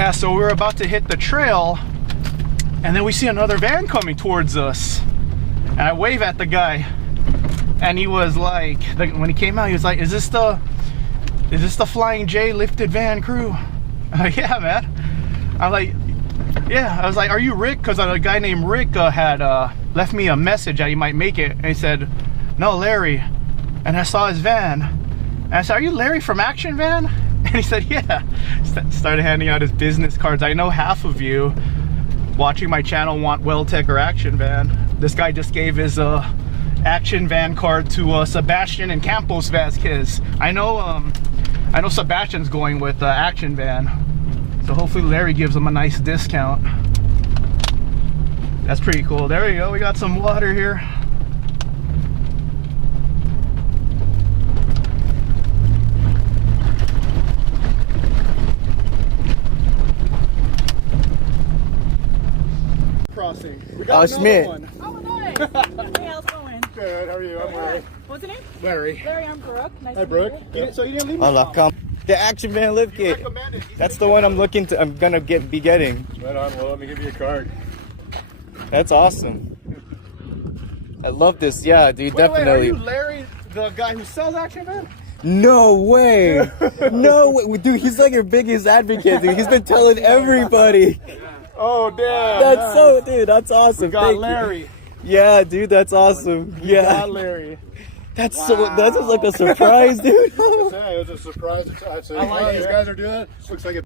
Yeah, so we were about to hit the trail, and then we see another van coming towards us. And I wave at the guy, and he was like, when he came out, he was like, is this the Flying J lifted van crew? I'm like, yeah, man. I'm like, yeah. I was like, are you Rick? Because a guy named Rick had left me a message that he might make it. And he said, no, Larry. And I saw his van. And I said, are you Larry from Action Van? And he said, yeah. Started handing out his business cards. I know half of you watching my channel want Weldtec or Action Van. This guy just gave his Action Van card to Sebastian and Campos Vasquez. I know Sebastian's going with Action Van, so hopefully Larry gives him a nice discount. That's pretty cool. There we go. We got some water here. Crossing. We got Schmidt. one. Oh, nice. Hey, how's it going? Good. How are you? I'm Larry. What's your name? Larry. Larry, I'm Brooke. Nice Hi, to Brooke. meet you. So you didn't leave me? Hola, come. The Action Van lift kit. That's the one I'm gonna be getting. Right on. Well, let me give you a card. That's awesome. I love this. Yeah, dude, definitely. Wait, are you Larry, the guy who sells Action Van? No way. No way. Dude, he's like your biggest advocate, dude. He's been telling everybody. Oh, damn. That's so, dude, that's awesome. We got Thank Larry. you. Yeah, dude, that's awesome. Yeah. Got Larry. That's that's just like a surprise, dude. It was a surprise. I said, like these it. guys are doing it. Looks like it.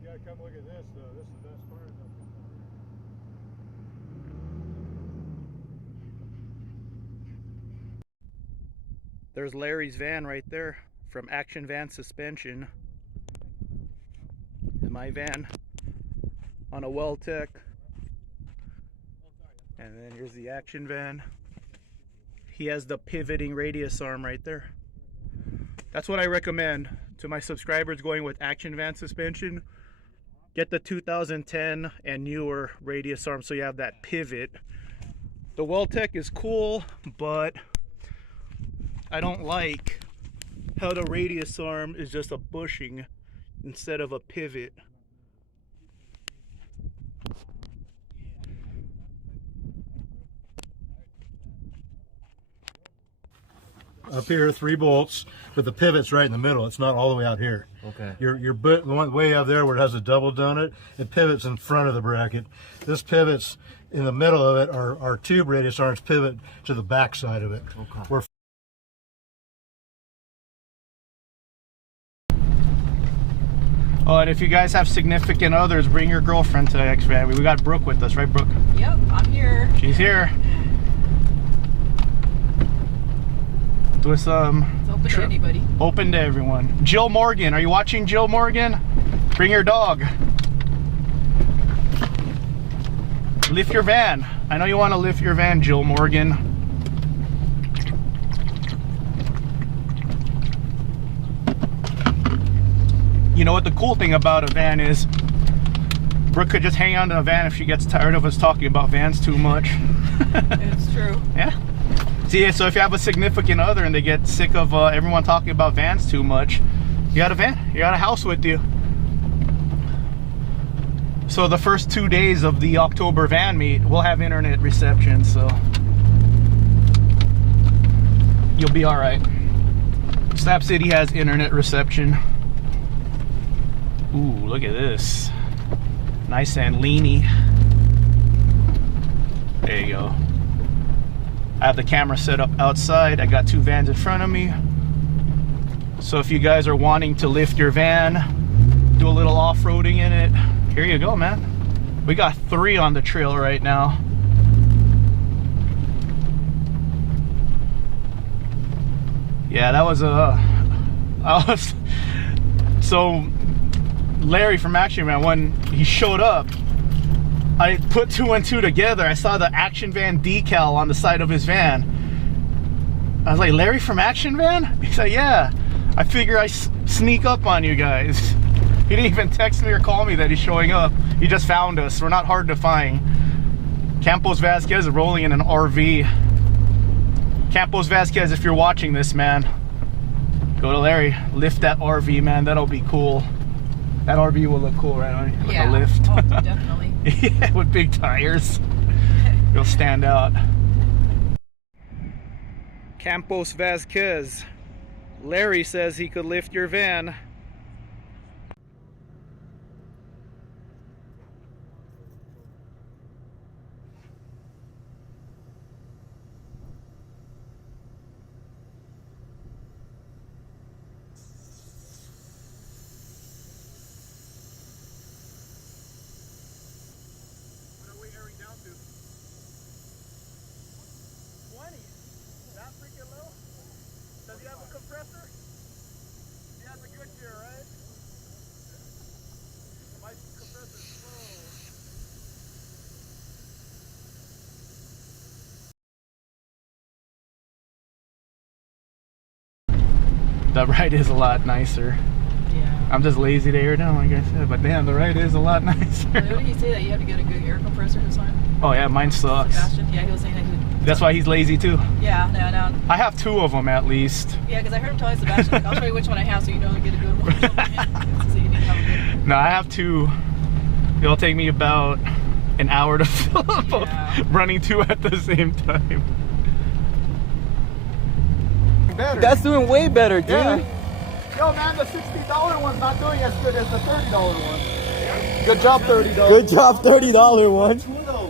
You gotta come look at this, though. This is the best part. There's Larry's van right there from Action Van Suspension. My van on a Weldtec. And then here's the Action Van. He has the pivoting radius arm right there. That's what I recommend to my subscribers going with Action Van Suspension. Get the 2010 and newer radius arm so you have that pivot. The Weldtec is cool, but I don't like how the radius arm is just a bushing instead of a pivot. Up here, 3 bolts, but the pivot's right in the middle. It's not all the way out here. Okay. Your the one way out there where it has a double donut, it pivots in front of the bracket. This pivots in the middle of it. Our tube radius arms pivot to the back side of it. Okay. We're Oh, and if you guys have significant others, bring your girlfriend to the X Van. We got Brooke with us, right, Brooke? Yep, I'm here. She's here. With It's open to anybody. open to everyone. Jill Morgan, are you watching, Jill Morgan? Bring your dog. Lift your van. I know you want to lift your van, Jill Morgan. You know what the cool thing about a van is? Brooke could just hang on to a van if she gets tired of us talking about vans too much. It's true. Yeah. See, so if you have a significant other and they get sick of everyone talking about vans too much, you got a van, you got a house with you. So the first 2 days of the October van meet, we'll have internet reception, so you'll be all right. Slab City has internet reception. Ooh, look at this. Nice and leany. There you go. I have the camera set up outside. I got 2 vans in front of me. So if you guys are wanting to lift your van, do a little off-roading in it, here you go, man. We got 3 on the trail right now. Yeah, that was so Larry from Action Van, when he showed up, I put 2 and 2 together. I saw the Action Van decal on the side of his van. I was like, Larry from Action Van? He said, yeah. I figure I sneak up on you guys. He didn't even text me or call me that he's showing up. He just found us. We're not hard to find. Campos Vasquez is rolling in an RV. Campos Vasquez, if you're watching this, man, go to Larry, lift that RV, man. That'll be cool. That RV will look cool, right? With Yeah. a lift. Oh, definitely. Yeah, with big tires. It'll stand out. Campos Vasquez. Larry says he could lift your van. What are we airing down to? 20. Is that freaking low? Does he have a compressor? He has a good gear, right? My compressor's slow. The ride is a lot nicer. Yeah. I'm just lazy to air down, like I said, but damn, the ride is a lot nicer. What did he say, that you have to get a good air compressor or something? Oh yeah, mine sucks. Sebastian? Yeah, he was saying that he That's why he's lazy too. Yeah, no. I have 2 of them at least. Yeah, because I heard him telling Sebastian, like, I'll show you which one I have so you know to get a good one. So you need to have a good. No, I have 2. It'll take me about an hour to fill up, Yeah. running 2 at the same time. Better. That's doing way better, dude. Yeah. Yo, man, the $60 one's not doing as good as the $30 one. Good job, $30. Good job, $30 one. Who knows?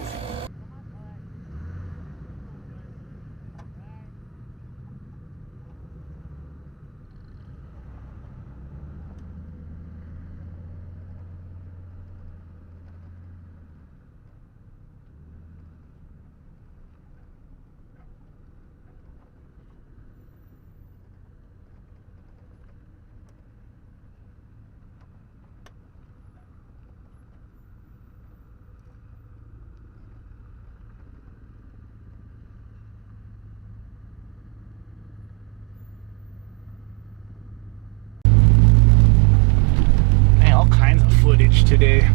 Man, all kinds of footage today.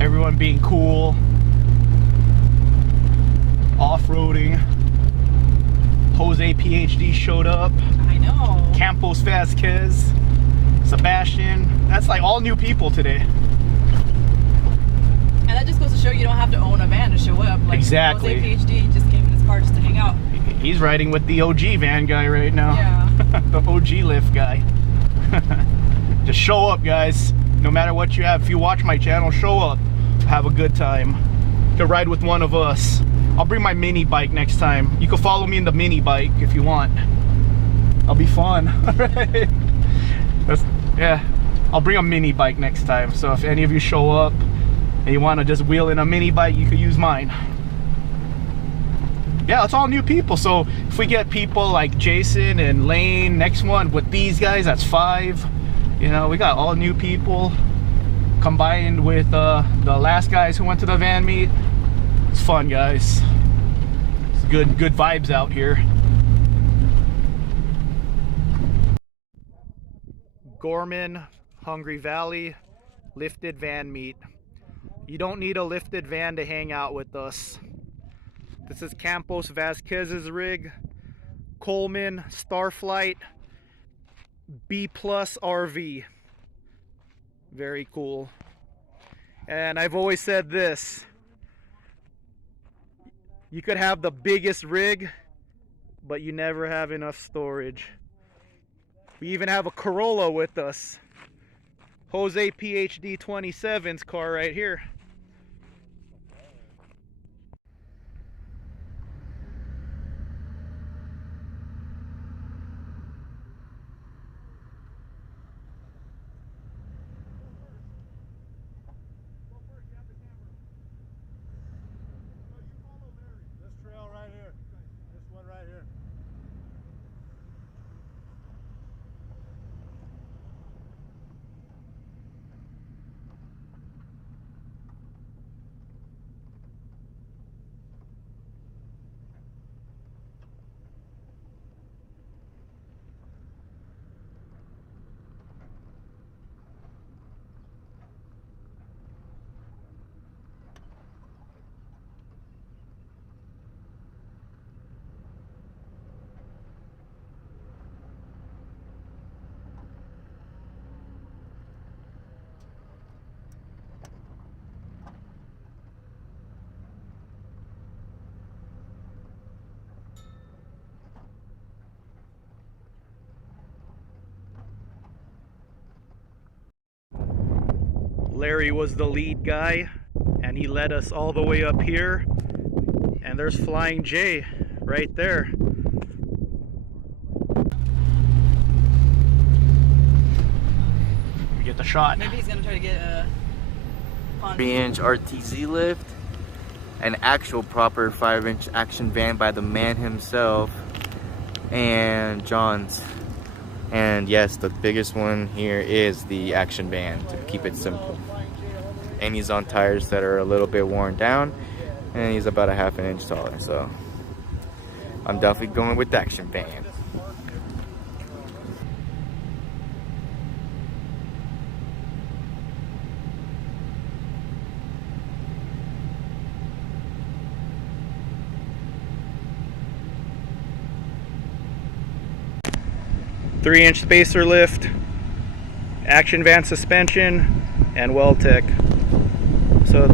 Everyone being cool. Off-roading. Jose PhD showed up. I know. Campos Vasquez. Sebastian. That's like all new people today. And that just goes to show you don't have to own a van to show up. Like, Exactly. Jose PhD just came in his car just to hang out. He's riding with the OG van guy right now. Yeah. The OG lift guy. Just show up, guys. No matter what you have. If you watch my channel, show up. Have a good time. To ride with one of us. I'll bring my mini bike next time. You can follow me in the mini bike if you want. I'll be fun. Alright. Yeah. I'll bring a mini bike next time. So if any of you show up and you want to just wheel in a mini bike, you could use mine. Yeah, it's all new people. So if we get people like Jason and Lane, next one with these guys, that's 5. You know, we got all new people combined with the last guys who went to the van meet. It's fun, guys. It's good vibes out here. Gorman, Hungry Valley, lifted van meet. You don't need a lifted van to hang out with us. This is Campos Vasquez's rig. Coleman Starflight B+ RV. Very cool. And I've always said this. You could have the biggest rig, but you never have enough storage. We even have a Corolla with us. Jose PhD 27's car right here. This trail right here. This one right here. Larry was the lead guy, and he led us all the way up here. And there's Flying J right there. We get the shot. Maybe he's gonna try to get a 3-inch RTZ lift, an actual proper 5-inch action van by the man himself, and John's. And yes, the biggest one here is the action van, to keep it simple. And he's on tires that are a little bit worn down, and he's about a 1/2 inch taller, so I'm definitely going with the action van. Three-inch spacer lift, action van suspension, and Weldtec. So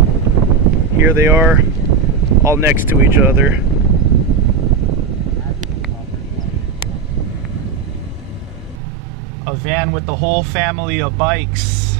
here they are, all next to each other. A van with the whole family of bikes.